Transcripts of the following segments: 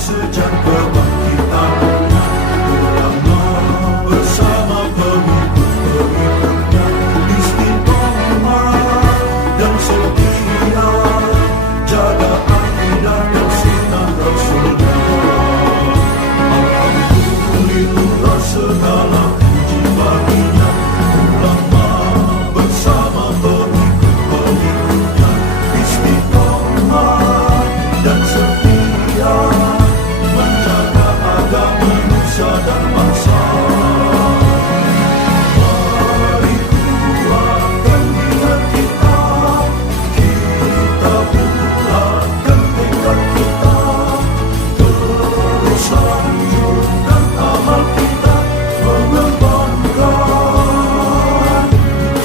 sejak kebangkitan ulama bersama pengikut-pengikutnya istiqomah dan setia jaga akidah dan sunnah Rasulullah. Alhamdulillah segala puji baginya ulama bersama pengikut-pengikutnya istiqomah dan setia menjaga agama nusa dan bangsa. Mari kuatkan niat kita, kita bulatkan tekad kita, terus lanjutkan amal kita, mengembangkan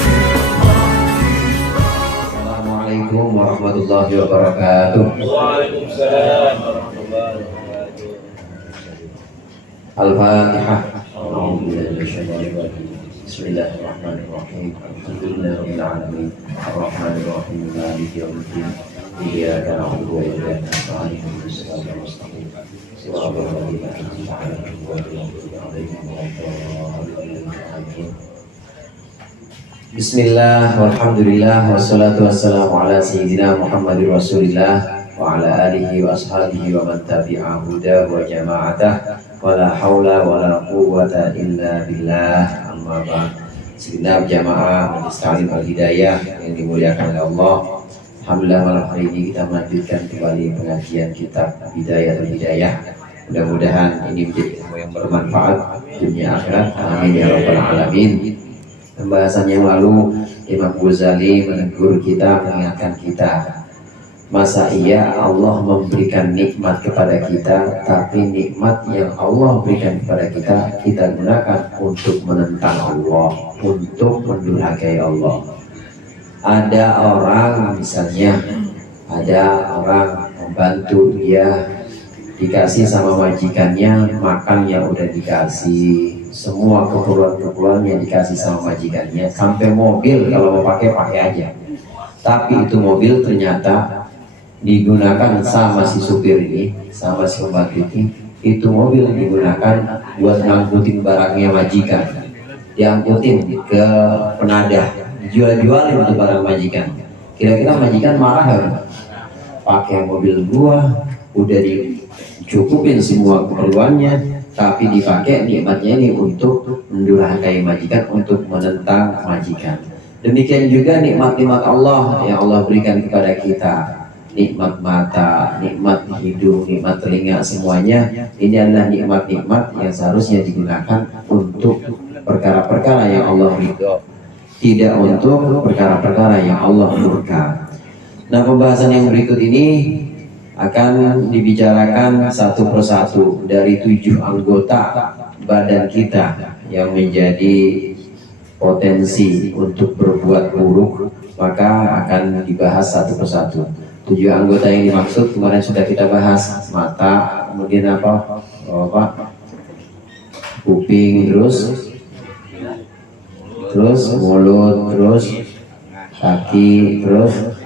hikmah kita. Assalamualaikum warahmatullahi wabarakatuh. Waalaikumsalam warahmatullahi wabarakatuh. Al-Fatihah. A'udzubillahi minasyaitonir rajim. Bismillahirrahmanirrahim. Alhamdulillahirabbil alamin. Arrahmanir rahim. Maliki yaumiddin. Iyyaka na'budu wa iyyaka nasta'in. Ihdinas siratal mustaqim. Shiratal ladzina an'amta 'alaihim ghairil maghdubi 'alaihim waladdallin. Bismillah, walhamdulillah, wassalatu wassalamu ala sayyidina Muhammadir Rasulillah wa ala alihi wa ashabihi wa man tabi'a huda wa jama'atah wa la hawla wa la quwwata illa billah. Amma ba'd. Segenap jamaah Majelis Ta'lim Al-Hidayah yang dimuliakan oleh Allah, alhamdulillah malam hari ini kita melanjutkan kembali pengajian kitab Bidayatul Hidayah. Mudah-mudahan ini menjadi ilmu yang bermanfaat dunia akhirat. Amin ya rabbal alamin. Pembahasan yang lalu Imam Ghazali menegur kita, mengingatkan kita, masa iya Allah memberikan nikmat kepada kita, tapi nikmat yang Allah berikan kepada kita gunakan untuk menentang Allah, untuk mendurhakai Allah. Ada orang misalnya, ada orang membantu dia, dikasih sama majikannya, makannya udah dikasih, semua keperluan-keperluannya dikasih sama majikannya, sampai mobil kalau mau pakai aja. Tapi itu mobil ternyata digunakan sama si supir ini, sama si pembantu ini, itu mobil digunakan buat ngangkutin barangnya majikan, diangkutin ke penadah, dijual-jualin untuk barang majikan. Kira-kira majikan marah nggak? Pakai mobil gua udah dicukupin semua keperluannya, tapi dipakai nikmatnya ini untuk mendurhakai majikan, untuk menentang majikan. Demikian juga nikmat-nikmat Allah yang Allah berikan kepada kita, nikmat mata, nikmat hidung, nikmat telinga, semuanya ini adalah nikmat-nikmat yang seharusnya digunakan untuk perkara-perkara yang Allah ridho, tidak untuk perkara-perkara yang Allah murka. Nah, pembahasan yang berikut ini akan dibicarakan satu persatu dari 7 anggota badan kita yang menjadi potensi untuk berbuat buruk, maka akan dibahas satu persatu. 7 anggota yang dimaksud kemarin sudah kita bahas, mata, kemudian apa? Kuping, terus mulut, terus kaki, terus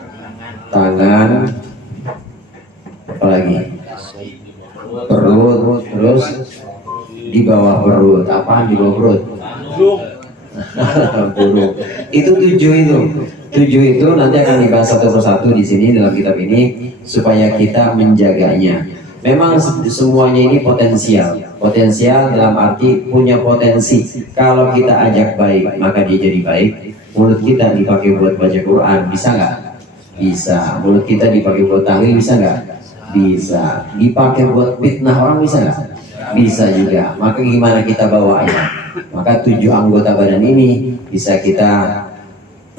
tangan, apalagi perut, terus di bawah perut. Apaan di bawah perut? Burung. Itu 7 itu nanti akan dibahas satu persatu di sini dalam kitab ini supaya kita menjaganya. Memang semuanya ini potensial dalam arti punya potensi. Kalau kita ajak baik maka dia jadi baik. Mulut kita dipakai buat baca Quran, bisa nggak? Bisa. Mulut kita dipakai buat tahlil, bisa nggak? Bisa. Dipakai buat fitnah orang, bisa nggak? Bisa juga. Maka gimana kita bawanya? Maka 7 anggota badan ini bisa kita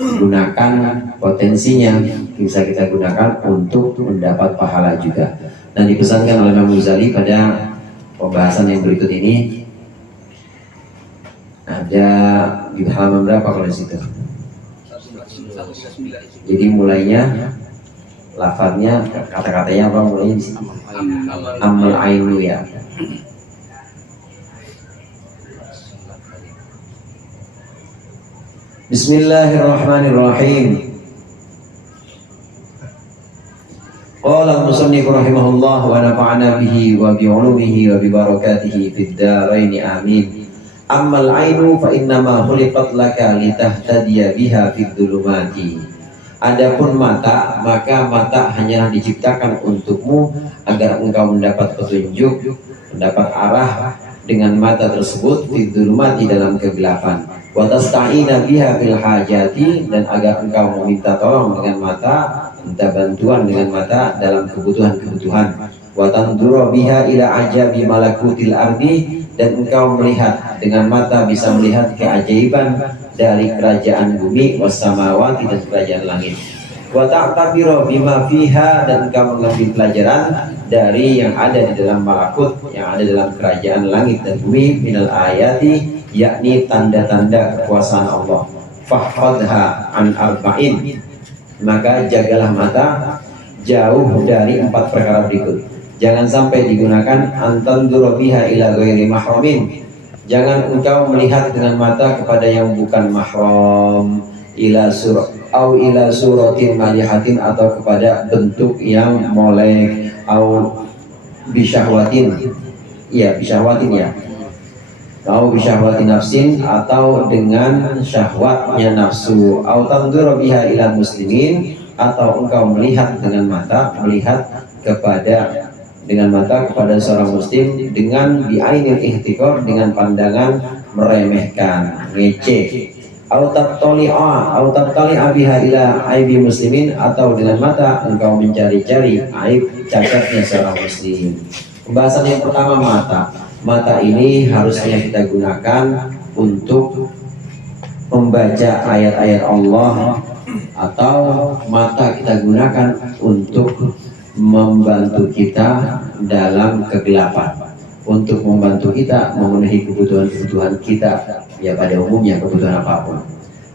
gunakan potensinya, bisa kita gunakan untuk mendapat pahala juga. Dan dipesankan oleh Imam Ghazali pada pembahasan yang berikut ini, ada di halaman berapa kalau di situ? Jadi mulainya lafadznya, kata-katanya apa mulainya di sini? Amal ainu ya. Bismillahirrahmanirrahim. Qala al-musannif rahimahullah wa nafa'ana bihi wa bi 'ulumihi wa bi barakatihi fid dharain amin. Ammal 'ainu fa innama khuliqat laka litahtadiya biha fid dhulumati. Adapun mata, maka mata hanyalah diciptakan untukmu agar engkau mendapat petunjuk, mendapat arah dengan mata tersebut fid dhulumati dalam kegelapan. Wa tasta'ina biha fil hajati, dan agar engkau meminta tolong dengan mata, minta bantuan dengan mata dalam kebutuhan-kebutuhan. Wa tandura biha ila ajabi malakutil ardi, dan engkau melihat dengan mata bisa melihat keajaiban dari kerajaan bumi wassamawati, dan kerajaan langit. Wa ta'tabira bima fiha, dan engkau mengambil pelajaran dari yang ada di dalam malakut, yang ada dalam kerajaan langit dan bumi, minal ayati, yakni tanda-tanda kekuasaan Allah. Fahfadha an arba'in, maka jagalah mata jauh dari 4 perkara berikut. Jangan sampai digunakan antandura biha ila ghairi mahramin. Jangan engkau melihat dengan mata kepada yang bukan mahram, ila suratin malihatin, atau kepada bentuk yang molek, au bisyahwatin, ya bisyahwatin ya, au bisyahwati nafsin, atau dengan syahwatnya nafsu, au tandura biha ila muslimin, atau engkau melihat dengan mata, melihat kepada dengan mata kepada seorang muslim dengan bi'ainil ihtikor, dengan pandangan meremehkan, ngece, au tattali'a biha ila aibi muslimin, atau dengan mata engkau mencari-cari aib cacatnya seorang muslim. Pembahasan yang pertama, mata. Mata ini harusnya kita gunakan untuk membaca ayat-ayat Allah, atau mata kita gunakan untuk membantu kita dalam kegelapan, untuk membantu kita memenuhi kebutuhan-kebutuhan kita, ya pada umumnya kebutuhan apapun.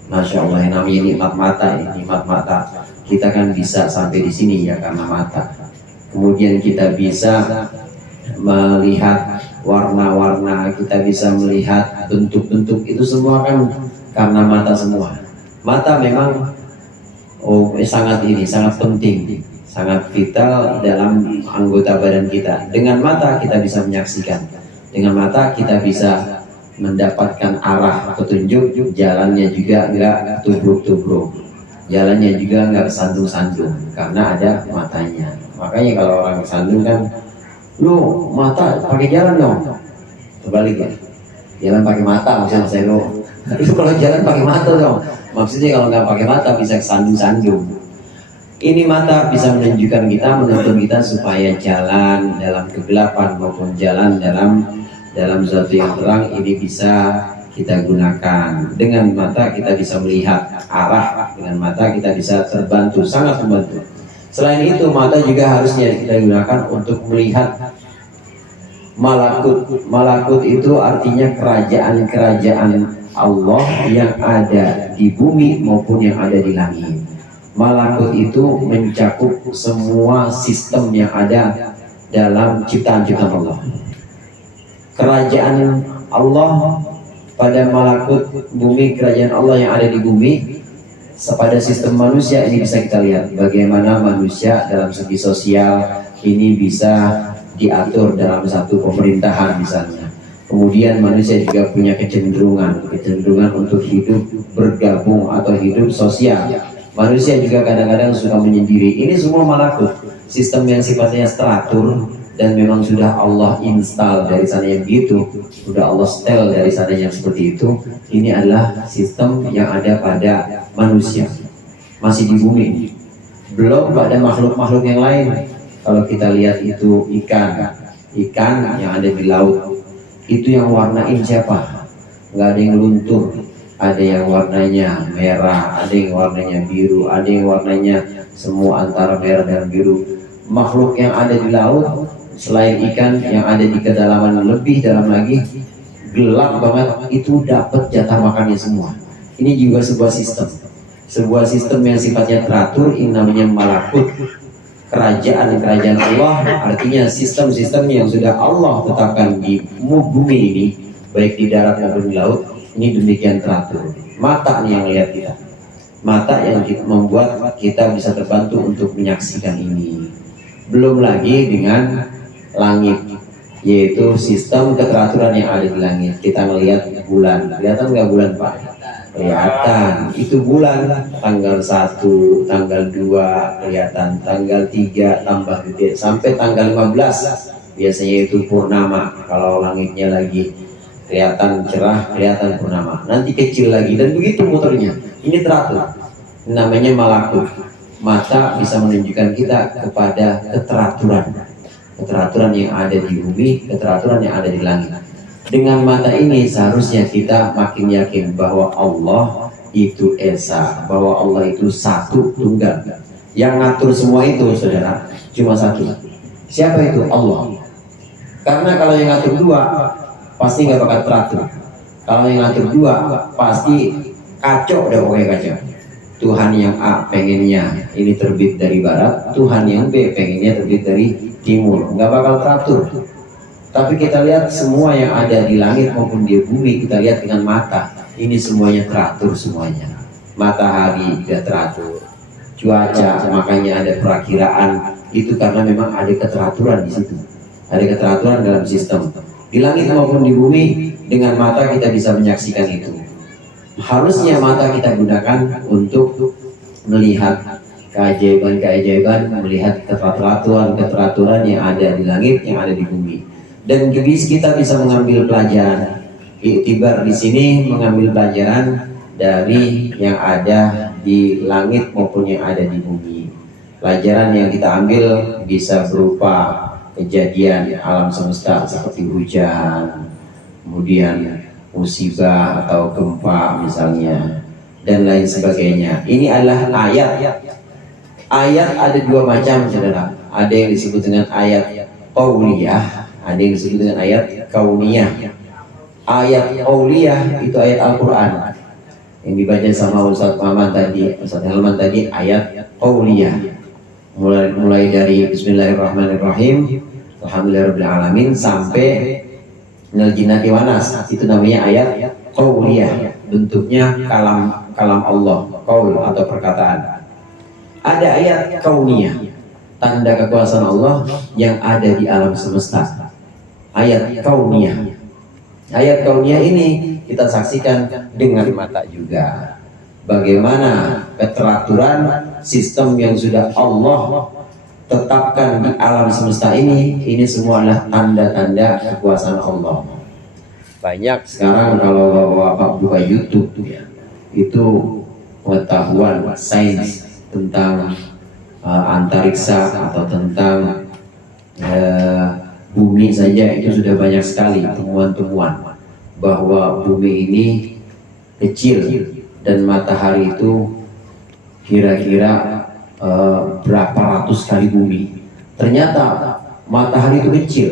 Masya Allah, yang namanya nikmat mata, nikmat mata kita kan bisa sampai di sini ya karena mata. Kemudian kita bisa melihat warna-warna, kita bisa melihat bentuk-bentuk, itu semua kan karena mata semua. Mata memang sangat penting, sangat vital dalam anggota badan kita. Dengan mata kita bisa menyaksikan, dengan mata kita bisa mendapatkan arah petunjuk, jalannya juga nggak tubruk-tubruk, jalannya juga nggak sandung-sandung karena ada matanya. Makanya kalau orang sandung kan, lu mata pakai jalan dong, terbalik ya, jalan pakai mata maksudnya saya lu. Itu kalau jalan pakai mata dong, maksudnya kalau nggak pakai mata bisa sandung-sandung. Ini mata bisa menunjukkan kita, menuntun kita supaya jalan dalam kegelapan maupun jalan dalam sesuatu yang terang, ini bisa kita gunakan. Dengan mata kita bisa melihat arah, dengan mata kita bisa terbantu, sangat membantu. Selain itu, mata juga harusnya kita gunakan untuk melihat malakut. Malakut itu artinya kerajaan-kerajaan Allah yang ada di bumi maupun yang ada di langit. Malakut itu mencakup semua sistem yang ada dalam ciptaan-ciptaan Allah. Kerajaan Allah pada malakut bumi, kerajaan Allah yang ada di bumi, pada sistem manusia ini bisa kita lihat bagaimana manusia dalam segi sosial ini bisa diatur dalam satu pemerintahan misalnya. Kemudian manusia juga punya kecenderungan untuk hidup bergabung atau hidup sosial. Manusia juga kadang-kadang suka menyendiri. Ini semua malakut, sistem yang sifatnya teratur dan memang sudah Allah install dari sana yang begitu, sudah Allah setel dari sana yang seperti itu. Ini adalah sistem yang ada pada manusia, masih di bumi. Belum pada makhluk-makhluk yang lain. Kalau kita lihat itu ikan yang ada di laut, itu yang warnain siapa? Nggak ada yang luntur. Ada yang warnanya merah, ada yang warnanya biru, ada yang warnanya semua antara merah dan biru. Makhluk yang ada di laut selain ikan yang ada di kedalaman lebih dalam lagi, gelap banget, itu dapat jatah makannya semua. Ini juga sebuah sistem yang sifatnya teratur, ini namanya malakut. Kerajaan Allah artinya sistem-sistem yang sudah Allah tetapkan di bumi ini, baik di darat maupun di laut. Ini demikian teratur. Mata nih yang lihat kita, mata yang membuat kita bisa terbantu untuk menyaksikan ini. Belum lagi dengan langit, yaitu sistem keteraturan yang ada di langit. Kita melihat bulan, kelihatan nggak bulan Pak? Kelihatan, itu bulan. Tanggal 1, tanggal 2 kelihatan, tanggal 3 tambah gede, sampai tanggal 15 biasanya itu purnama. Kalau langitnya lagi kelihatan cerah, kelihatan purnama. Nanti kecil lagi, dan begitu muternya. Ini teratur, namanya malakut. Mata bisa menunjukkan kita kepada keteraturan yang ada di bumi, keteraturan yang ada di langit. Dengan mata ini seharusnya kita makin yakin bahwa Allah itu esa, bahwa Allah itu satu tunggal. Yang ngatur semua itu, saudara, cuma satu. Siapa itu? Allah. Karena kalau yang ngatur dua pasti nggak bakal teratur. Kalau yang ngatur dua pasti kacau, udah pokoknya kacau. Tuhan yang A pengennya ini terbit dari barat, Tuhan yang B pengennya terbit dari timur, nggak bakal teratur. Tapi kita lihat semua yang ada di langit maupun di bumi, kita lihat dengan mata, ini semuanya teratur semuanya. Matahari sudah teratur, cuaca makanya ada perakiraan, itu karena memang ada keteraturan di situ, ada keteraturan dalam sistem. Di langit maupun di bumi, dengan mata kita bisa menyaksikan itu. Harusnya mata kita gunakan untuk melihat keajaiban-keajaiban, melihat keteraturan yang ada di langit, yang ada di bumi. Dan kita bisa mengambil pelajaran. Iktibar di sini mengambil pelajaran dari yang ada di langit maupun yang ada di bumi. Pelajaran yang kita ambil bisa berupa kejadian alam semesta seperti hujan, kemudian musibah atau gempa misalnya, dan lain sebagainya. Ini adalah ayat. Ayat ada dua macam, saudara. Ada yang disebut dengan ayat qauliyah, ada yang disebut dengan ayat kauniyah. Ayat qauliyah itu ayat Al-Quran yang dibaca sama Ustaz Muhammad tadi, Ustaz Helman tadi, ayat qauliyah. Mulai dari Bismillahirrahmanirrahim, Alhamdulillahirrahmanirrahim sampai Minal jinnati wanas, itu namanya ayat qauliyah. Bentuknya kalam Allah, qaul atau perkataan. Ada ayat kauniyah, tanda kekuasaan Allah yang ada di alam semesta. Ayat kauniyah. Ayat kauniyah ini kita saksikan dengan mata juga. Bagaimana keteraturan sistem yang sudah Allah tetapkan di alam semesta ini semua adalah tanda-tanda kekuasaan Allah. Banyak sekarang kalau Bapak buka YouTube itu pengetahuan sains tentang antariksa atau tentang bumi saja, itu sudah banyak sekali temuan-temuan bahwa bumi ini kecil dan matahari itu kira-kira berapa ratus kali bumi. Ternyata matahari itu kecil.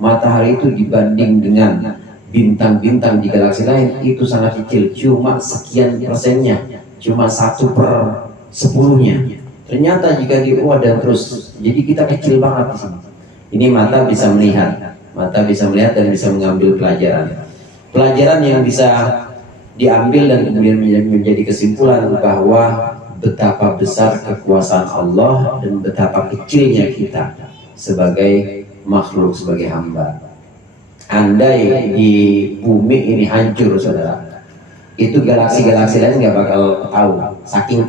Matahari itu dibanding dengan bintang-bintang di galaksi lain itu sangat kecil, cuma sekian persennya, cuma 1/10-nya. Ternyata jika dan terus, jadi kita kecil banget di sini. Ini mata bisa melihat, dan bisa mengambil pelajaran yang bisa diambil dan kemudian menjadi kesimpulan bahwa betapa besar kekuasaan Allah dan betapa kecilnya kita sebagai makhluk, sebagai hamba. Andai di bumi ini hancur, saudara, itu galaksi-galaksi lain nggak bakal tahu, saking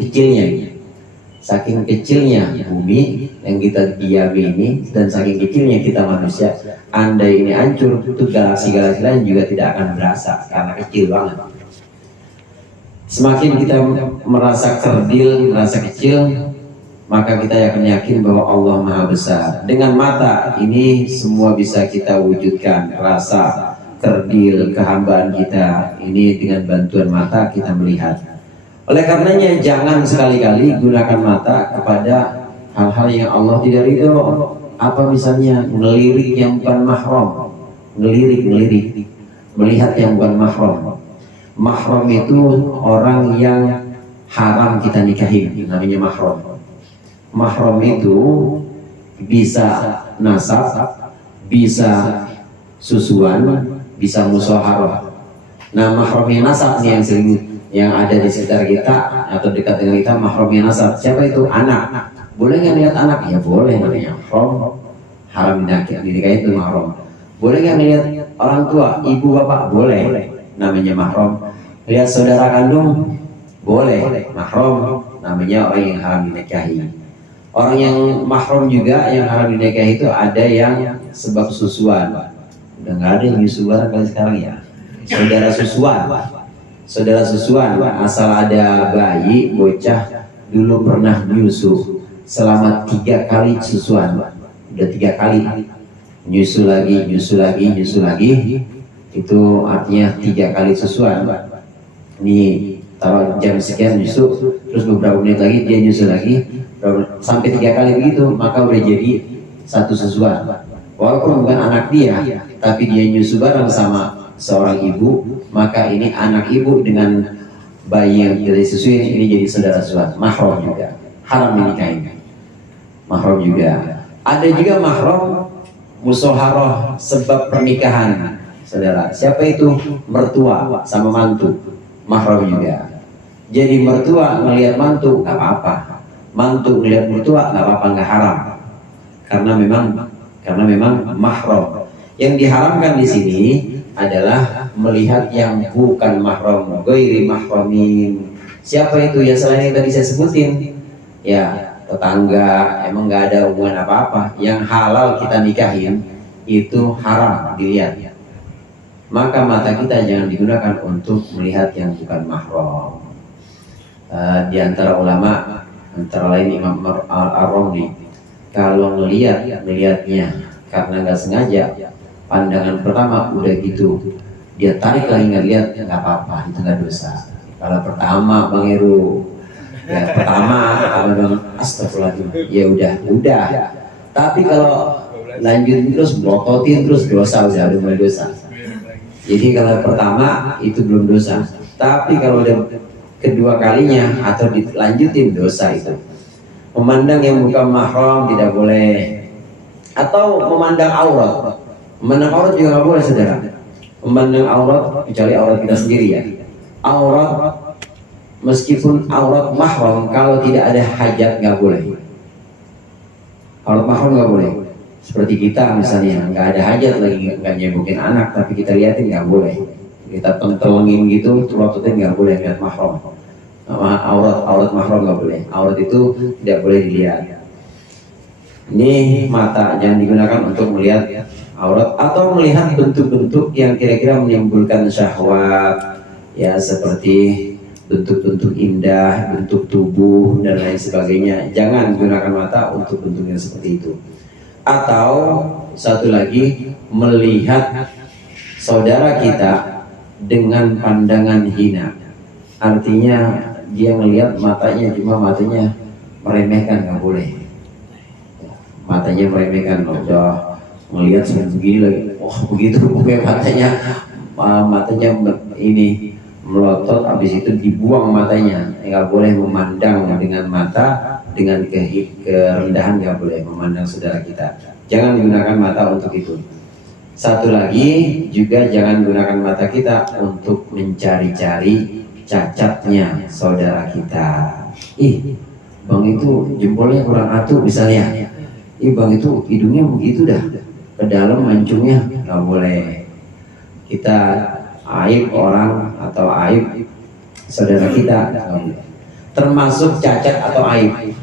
kecilnya bumi yang kita diami ini, dan saking kecilnya kita manusia. Andai ini hancur, itu galaksi-galaksi lain juga tidak akan berasa karena kecil banget. Semakin kita merasa kerdil, merasa kecil, maka kita akan yakin bahwa Allah Maha Besar. Dengan mata ini semua bisa kita wujudkan, rasa kerdil, kehambaan kita ini dengan bantuan mata kita melihat. Oleh karenanya jangan sekali-kali gunakan mata kepada hal-hal yang Allah tidak ridho. Apa misalnya ngelirik yang bukan mahram, ngelirik, melihat yang bukan mahram. Mahram itu orang yang haram kita nikahin, namanya mahram. Mahram itu bisa nasab, bisa susuan, bisa musyawarah. Nah, mahramnya nasab nih yang ada di sekitar kita atau dekat dengan kita, mahramnya nasab. Siapa itu? Anak. Boleh nggak lihat anak? Ya boleh, namanya mahram. Haram dinikahi itu mahram. Boleh nggak lihat orang tua, ibu bapak? Boleh, namanya mahram. Lihat saudara kandung? Boleh, mahram, namanya orang yang haram dinikahi. Orang yang mahram juga yang haram dinikahi itu ada yang sebab susuan. Udah nggak ada yang nyusu bareng kali sekarang ya. Saudara susuan, asal ada bayi bocah dulu pernah nyusu selama 3 kali susuan, udah 3 kali nyusu lagi, itu artinya 3 kali susuan. Ini taruh jam sekian nyusu, terus beberapa menit lagi dia nyusu lagi, sampai 3 kali begitu, maka udah jadi 1 susuan. Walaupun bukan anak dia, tapi dia nyusu bareng sama seorang ibu, maka ini anak ibu dengan bayi yang tidak disusui, ini jadi saudara susuan. Mahram juga, haram dinikahi. Mahram juga. Ada juga mahram musyawarah sebab pernikahan, saudara. Siapa itu? Mertua sama mantu, mahram juga. Jadi mertua melihat mantu nggak apa-apa, mantu melihat mertua nggak apa-apa, nggak haram, karena memang mahram. Yang diharamkan di sini adalah melihat yang bukan mahram, ghairi mahramin. Siapa itu? Ya selain yang tadi saya sebutin, ya tetangga, emang nggak ada hubungan apa-apa. Yang halal kita nikahin itu haram dilihat. Maka mata kita jangan digunakan untuk melihat yang bukan mahram. Di antara ulama, antara lain Imam Ar-Romli, kalau melihatnya karena nggak sengaja, pandangan pertama udah gitu, dia tarik lagi nggak lihat, nggak apa-apa, itu nggak dosa. Kalau pertama Bang Heru, ya pertama astagfirullahaladzim, ya udah. Tapi kalau lanjutin terus, blototin terus, dosa, udah mulai dosa. Jadi kalau pertama itu belum dosa, tapi kalau udah kedua kalinya atau dilanjutin, dosa itu. Memandang yang bukan mahram tidak boleh. Atau memandang aurat. Memandang aurat juga nggak boleh, saudara. Memandang aurat, kecuali aurat kita sendiri ya. Aurat, meskipun aurat mahram, kalau tidak ada hajat nggak boleh. Aurat mahram nggak boleh. Seperti kita misalnya, nggak ada hajat lagi, nggak nyebokin anak, tapi kita liatin nggak boleh. Kita tentelengin gitu, terus nggak boleh lihat mahram. Aurat mahram nggak boleh. Aurat itu tidak boleh dilihat. Ini mata jangan digunakan untuk melihat aurat atau melihat bentuk-bentuk yang kira-kira menimbulkan syahwat, ya seperti bentuk-bentuk indah, bentuk tubuh dan lain sebagainya. Jangan gunakan mata untuk bentuk yang seperti itu. Atau satu lagi, melihat saudara kita dengan pandangan hina. Artinya dia melihat matanya cuma matanya meremehkan, nggak boleh. Matanya meremehkan, udah melihat seperti begini lagi, begitu bukan matanya ini melotot, habis itu dibuang matanya. Nggak boleh memandang dengan mata dengan kerendahan, nggak boleh memandang saudara kita. Jangan gunakan mata untuk itu. Satu lagi juga, jangan gunakan mata kita untuk mencari-cari cacatnya saudara kita. Bang itu jempolnya kurang atuh misalnya. Bang itu hidungnya begitu dah, ke dalam mancungnya, nggak boleh. Kita aib orang atau aib saudara kita, termasuk cacat atau aib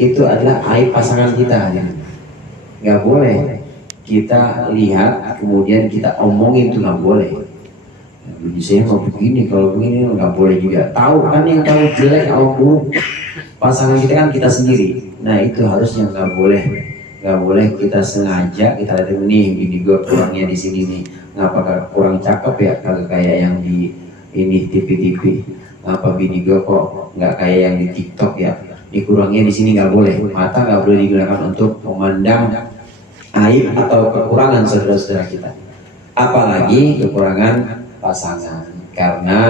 itu adalah aib pasangan kita, nggak boleh kita lihat kemudian kita omongin, itu nggak boleh. Saya mau begini, kalau begini nggak boleh juga. Tahu kan yang tahu jelek atau buruk pasangan kita kan kita sendiri. Nah itu harusnya nggak boleh kita sengaja kita lihat nih, bini gue kurangnya di sini nih, ngapa kurang cakep ya, kagak kayak yang di ini TV, ngapa bini gue kok nggak kayak yang di TikTok ya, ini kurangnya di sini. Nggak boleh. Mata nggak boleh digunakan untuk memandang aib atau kekurangan saudara-saudara kita, apalagi kekurangan pasangan, karena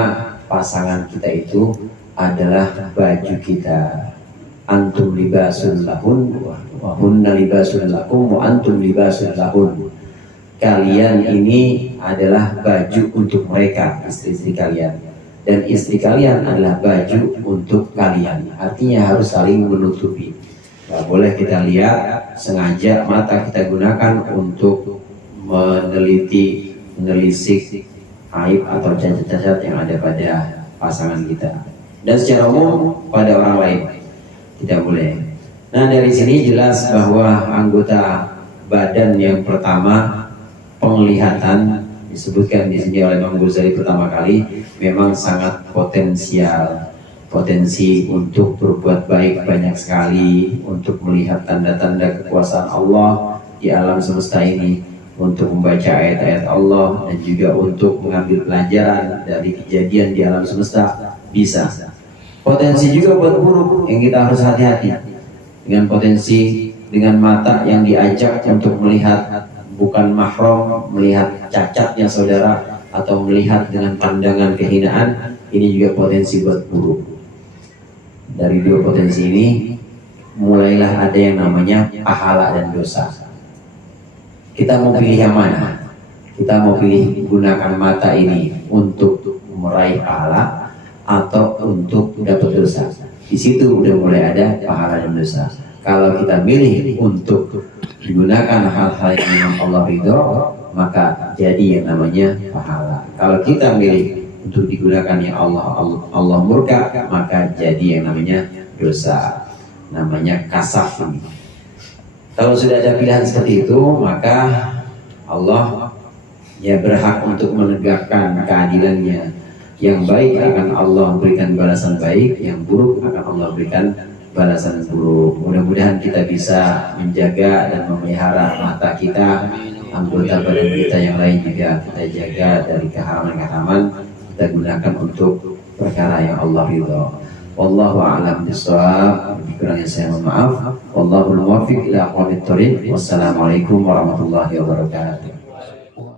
pasangan kita itu adalah baju kita. Antum libasun lahun wa hunna libasun lakum wa antum libasun lahun. Kalian ini adalah baju untuk mereka, istri-istri kalian. dan istri kalian adalah baju untuk kalian. Artinya harus saling menutupi. Gak boleh kita lihat sengaja mata kita gunakan untuk meneliti, menelisik aib atau cacat-cacat yang ada pada pasangan kita. Dan secara umum pada orang lain tidak boleh. Nah, dari sini jelas bahwa anggota badan yang pertama, penglihatan, disebutkan di sini oleh Imam Ghazali pertama kali, memang sangat potensial. Potensi untuk berbuat baik banyak sekali, untuk melihat tanda-tanda kekuasaan Allah di alam semesta ini, untuk membaca ayat-ayat Allah, dan juga untuk mengambil pelajaran dari kejadian di alam semesta bisa. Potensi juga buat buruk yang kita harus hati-hati dengan potensi, dengan mata yang diajak untuk melihat bukan mahram, melihat cacatnya saudara, atau melihat dengan pandangan kehinaan. Ini juga potensi buat buruk. Dari dua potensi ini mulailah ada yang namanya pahala dan dosa. Kita mau pilih yang mana? Kita mau pilih gunakan mata ini untuk meraih pahala atau untuk dapat dosa. Di situ udah mulai ada pahala dan dosa. Kalau kita pilih untuk digunakan hal-hal yang memang Allah ridho, maka jadi yang namanya pahala. Kalau kita pilih untuk digunakan yang Allah murka, maka jadi yang namanya dosa, namanya kasaf. Kalau sudah ada pilihan seperti itu, maka Allah ya berhak untuk menegakkan keadilannya. Yang baik akan Allah berikan balasan baik, yang buruk akan Allah berikan balasan buruk. Mudah-mudahan kita bisa menjaga dan memelihara mata kita, anggota badan kita yang lain juga kita jaga dari keharaman-keharaman, kita gunakan untuk perkara yang Allah ridho. Wallahu a'lam bishawab. Kurangnya saya mohon maaf. Wallahul muwaffiq ila aqwamit thoriq. Wassalamualaikum warahmatullahi wabarakatuh.